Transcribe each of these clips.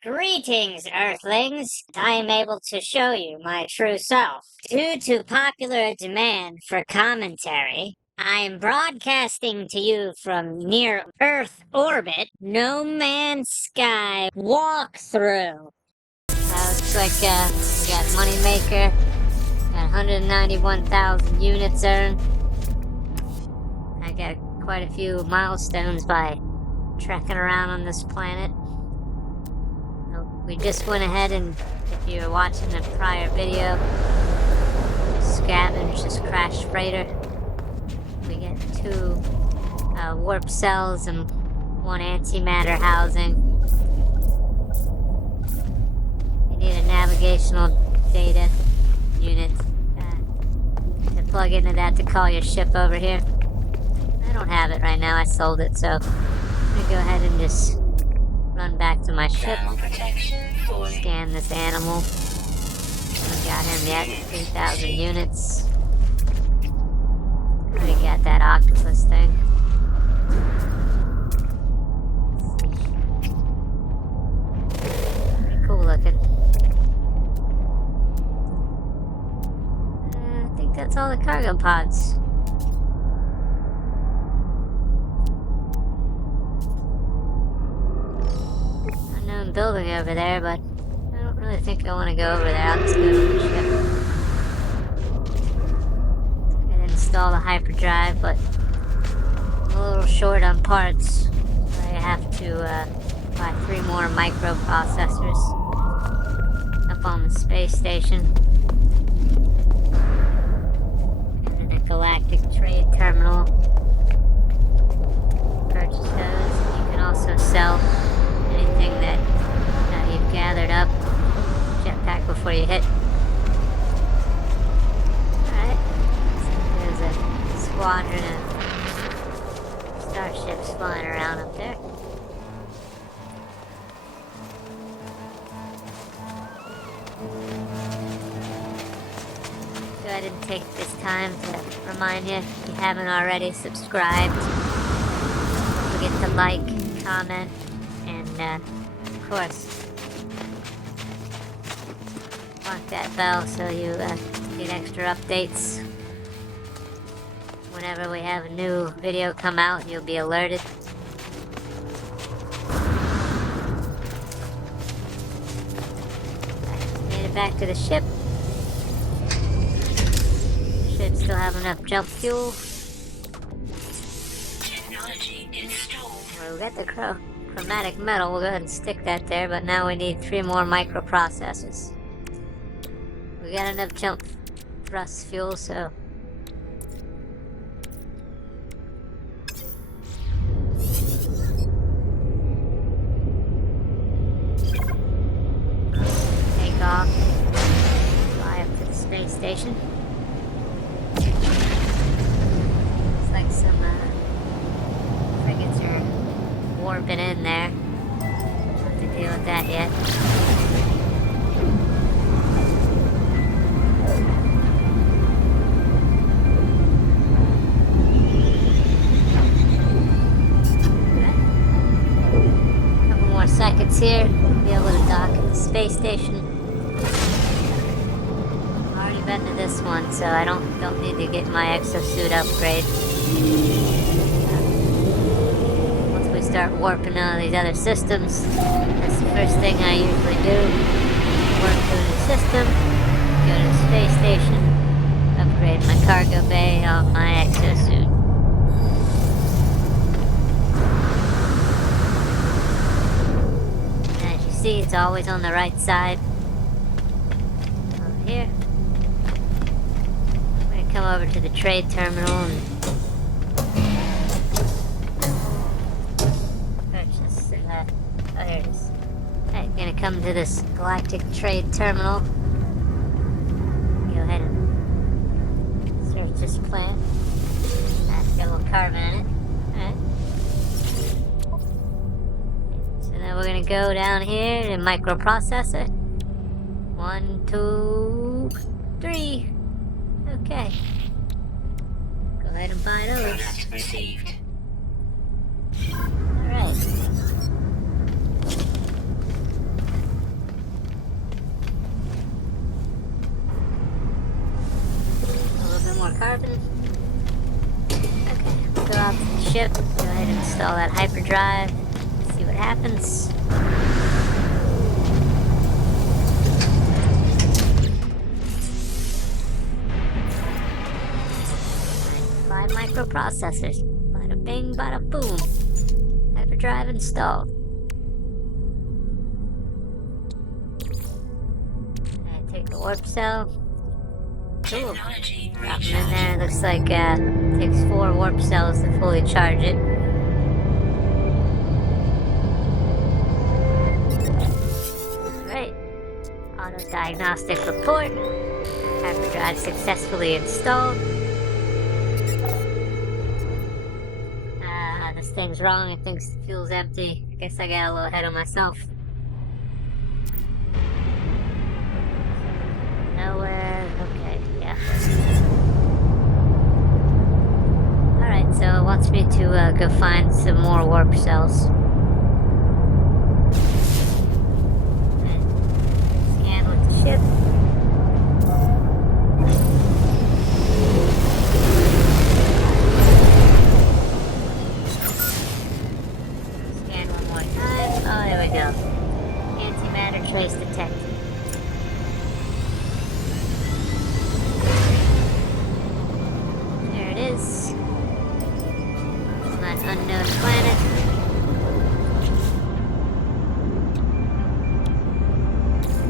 Greetings, Earthlings! I am able to show you my true self. Due to popular demand for commentary, I am broadcasting to you from near Earth orbit, No Man's Sky walkthrough. Looks like we got Moneymaker, got 191,000 units earned. I got quite a few milestones by trekking around on this planet. We just went ahead and, if you were watching the prior video, scavenged this crash freighter. We get 2 warp cells and 1 antimatter housing. You need a navigational data unit to plug into that to call your ship over here. I don't have it right now, I sold it, so I'm gonna go ahead and just run back to my ship, scan this animal. Haven't got him yet. 3,000 units. Already got that octopus thing. Pretty cool looking. I think that's all the cargo pods. Building over there, but I don't really think I want to go over there. I'll just go to the ship and install the hyperdrive, but I'm a little short on parts. I have to buy 3 more microprocessors up on the space station. And a Galactic trade terminal. Purchase those. You can also sell anything that you've gathered up. Jetpack before you hit. Alright. So there's a squadron of starships flying around up there. Go ahead and take this time to remind you, if you haven't already subscribed, don't forget to like, comment, and of course, mark that bell so you get extra updates. Whenever we have a new video come out, you'll be alerted. Made it back to the ship. Should still have enough jump fuel. Technology installed. Well, we got the chromatic metal. We'll go ahead and stick that there, but now we need 3 more microprocessors. We got enough jump thrust fuel, so take off, fly up to the space station. Looks like some frigates are warping in there. Don't have to deal with that yet. Seconds here, be able to dock at the space station. I've already been to this one, so I don't need to get my exosuit upgrade. Once we start warping out of these other systems, that's the first thing I usually do. Warp through the system, go to the space station, upgrade my cargo bay on my exosuit. See, it's always on the right side. Over here. I'm gonna come over to the trade terminal and purchase. Oh, here it is. Alright, gonna come to this Galactic trade terminal. Go ahead and search this plant. That's got a little carbon in it. Alright. Then we're gonna go down here to microprocessor. 1, 2, 3. Okay. Go ahead and buy those. Received. Alright. hyperdrive. See what happens. Five microprocessors. Bada bing, bada boom. Hyperdrive installed. And take the warp cell. Cool. Drop them in there. Looks like takes 4 warp cells to fully charge it. Alright. Auto diagnostic report. Hyperdrive successfully installed. This thing's wrong. It thinks the fuel's empty. I guess I got a little ahead of myself. Nowhere. Okay, yeah. Alright, so it wants me to go find some more warp cells. Scan with the ship. Scan one more time. Oh, there we go. Antimatter trace detected. Unknown planet.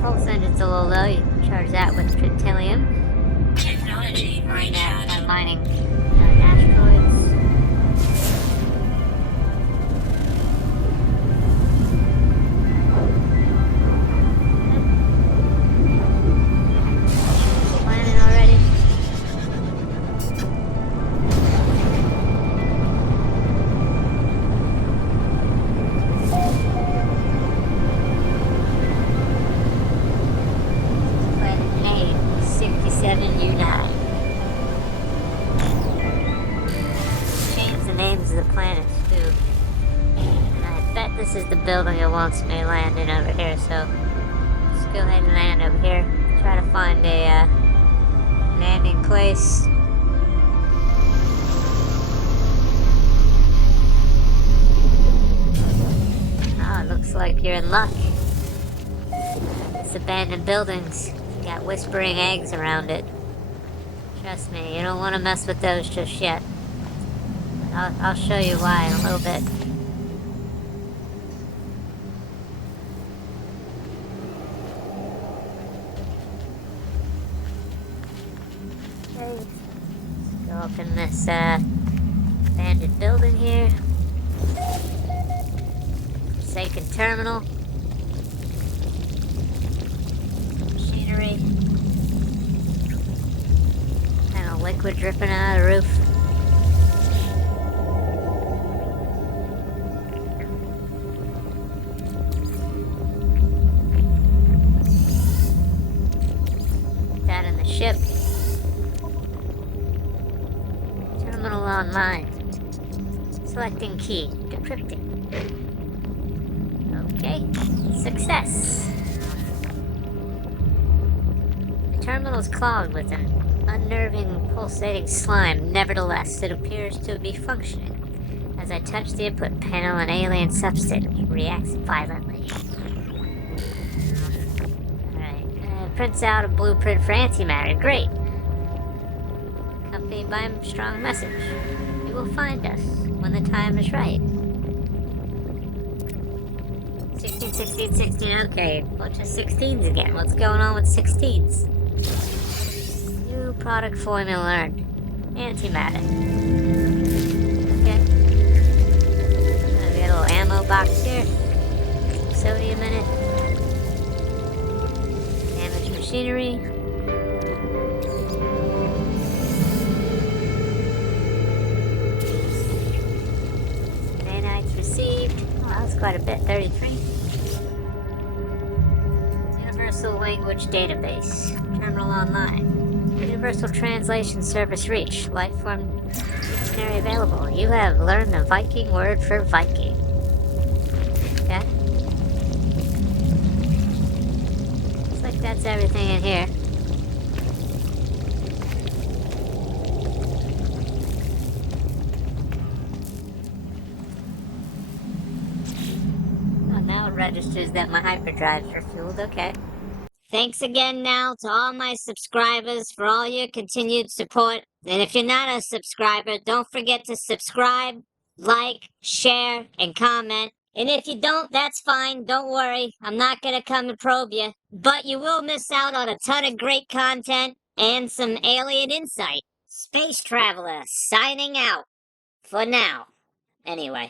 Pulse engine's a little low. You can charge that with tritium. Technology recharge. By mining asteroids. Planet already. This is the building it wants me landing over here, so let's go ahead and land over here. Try to find a landing place. Oh, it looks like you're in luck. This abandoned building's got whispering eggs around it. Trust me, you don't want to mess with those just yet. I'll show you why in a little bit. Let's go up in this abandoned building here. Forsaken terminal. Machinery. Kind of liquid dripping out of the roof. Put that in the ship. Online. Selecting key. Decrypting. Okay. Success. The terminal's clogged with an unnerving, pulsating slime. Nevertheless, it appears to be functioning. As I touch the input panel, an alien substance reacts violently. Alright. Prints out a blueprint for antimatter. Great. Accompanied by a strong message. You will find us when the time is right. 16, 16, 16, okay. Bunch of 16s again. What's going on with 16s? New product formula learned. Antimatter. Okay. We got a little ammo box here. Sodium in it. Damaged machinery. Received. Oh, that was quite a bit. 33. Universal Language Database. Terminal online. Universal Translation Service reached. Lifeform dictionary available. You have learned the Vy'keen word for Vy'keen. Okay. Looks like that's everything in here. registers that my hyperdrives are fueled. Okay. Thanks again now to all my subscribers for all your continued support. And if you're not a subscriber, don't forget to subscribe, like, share, and comment. And if you don't, that's fine. Don't worry. I'm not going to come and probe you. But you will miss out on a ton of great content and some alien insight. Space Traveler signing out. For now. Anyway.